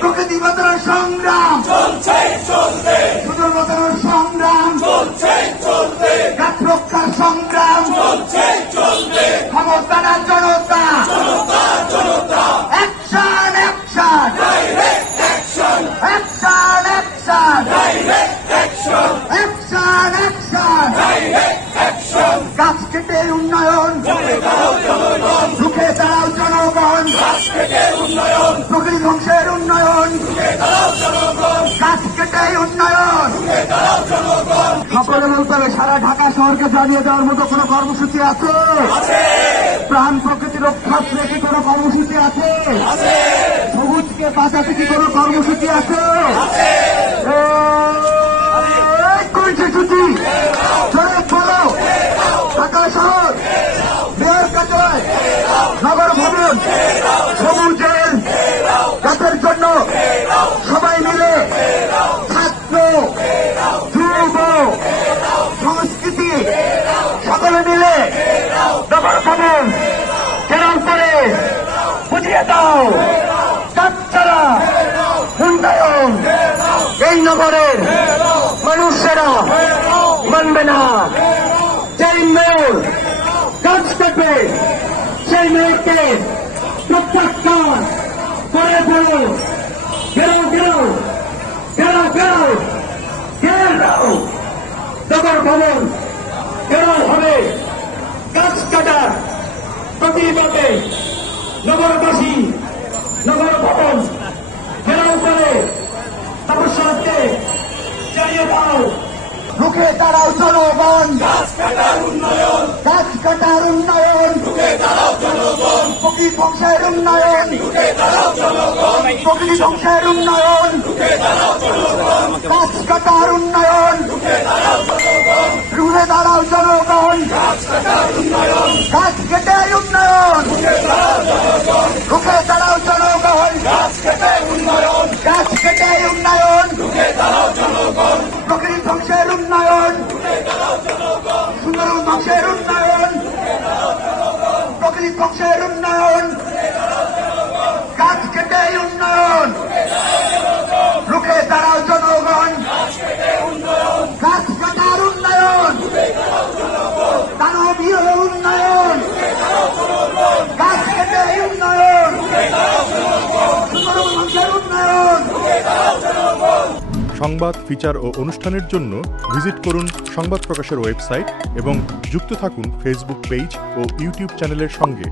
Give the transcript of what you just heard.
প্রকৃতি বাঁচানোর সংগ্রাম সুন্দর বাঁচানোর সংগ্রাম গাছ রক্ষার সংগ্রাম ক্ষমতার জনতা action action action action action গাছ কেটে উন্নয়ন রুখে দাঁড়াও জনগণ প্রকৃতি ধ্বংসের উন্নয়ন গাছ কেটে উন্নয়ন সকলে বলতে হবে সারা ঢাকা শহরকে জ্বালিয়ে দেওয়ার মতো কোনো কর্মসূচি আছে? প্রাণ প্রকৃতি রক্ষার্থে কি কোনো কর্মসূচি আছে? সবুজকে বাঁচাতে কি কোনো কর্মসূচি আছে? কর্মসূচি বলো ঢাকা শহর মেয়র কার্যালয় নগর ভবন সবুজের গাছের জন্য সবাই মিলে ছাত্র যুব সংস্কৃতি সকলে মিলে নগর ভবন ঘেরাও করে বুঝিয়ে দাও বাচ্চারা উন্নয়ন এই নগরের মানুষেরা মানবে না। যেই মেয়র গাছ কাটবে সেই মেয়রকে প্রত্যাখ্যান করে বলো ঘেরাও ঘেরাও ঘেরাও ঘেরাও ঘেরাও নগর ভবন ঘেরাও হবে। গাছ কাটার প্রতিবাদে নগরবাসী নগর ভবন ঘেরাও করে তপস্যাকে চালিয়ে দাও। রুখে দাঁড়াও জনগণ গাছ কাটার উন্নয়ন প্রকৃতি ধ্বংসের উন্নয়ন প্রকৃতি ধ্বংসের উন্নয়ন গাছ কাটার উন্নয়ন রুখে দাঁড়াও জনগণ গাছ কেটে উন্নয়ন রুখে দাঁড়াও জনগণ গাছ কেটে উন্নয়ন প্রকৃতি ধ্বংসের উন্নয়ন সুন্দর ধ্বংসের উন্নয়ন প্রকৃতি ধ্বংসের উন্নয়ন গাছ কেটে উন্নয়ন রুখে দাঁড়াও জনগণ গাছ কাটার উন্নয়ন দানবীয় উন্নয়ন গাছ কেটে উন্নয়ন সুন্দর ধ্বংসের উন্নয়ন। সংবাদ, ফিচার ও অনুষ্ঠানের জন্য ভিজিট করুন সংবাদ প্রকাশের ওয়েবসাইট এবং যুক্ত থাকুন ফেসবুক পেজ ও ইউটিউব চ্যানেলের সঙ্গে।